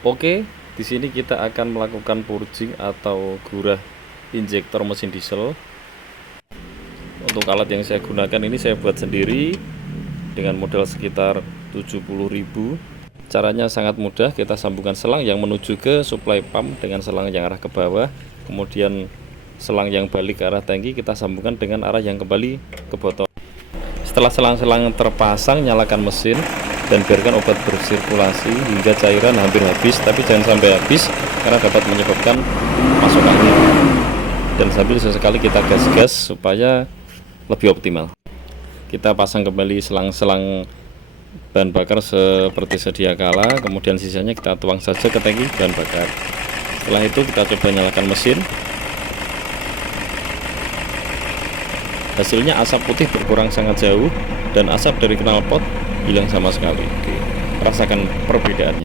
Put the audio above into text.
Oke, di sini kita akan melakukan purging atau gurah injektor mesin diesel. Untuk alat yang saya gunakan ini saya buat sendiri dengan modal sekitar 70.000. Caranya sangat mudah, kita sambungkan selang yang menuju ke supply pump dengan selang yang arah ke bawah, kemudian selang yang balik ke arah tangki kita sambungkan dengan arah yang kembali ke botol. Setelah selang-selang terpasang, nyalakan mesin dan biarkan obat bersirkulasi hingga cairan hampir habis, tapi jangan sampai habis karena dapat menyebabkan masuk angin. Dan sambil sesekali kita gas-gas supaya lebih optimal. Kita pasang kembali selang-selang bahan bakar seperti sedia kala, kemudian sisanya kita tuang saja ke tangki bahan bakar. Setelah itu kita coba nyalakan mesin. Hasilnya asap putih berkurang sangat jauh dan asap dari knalpot hilang sama sekali. Oke, rasakan perbedaannya.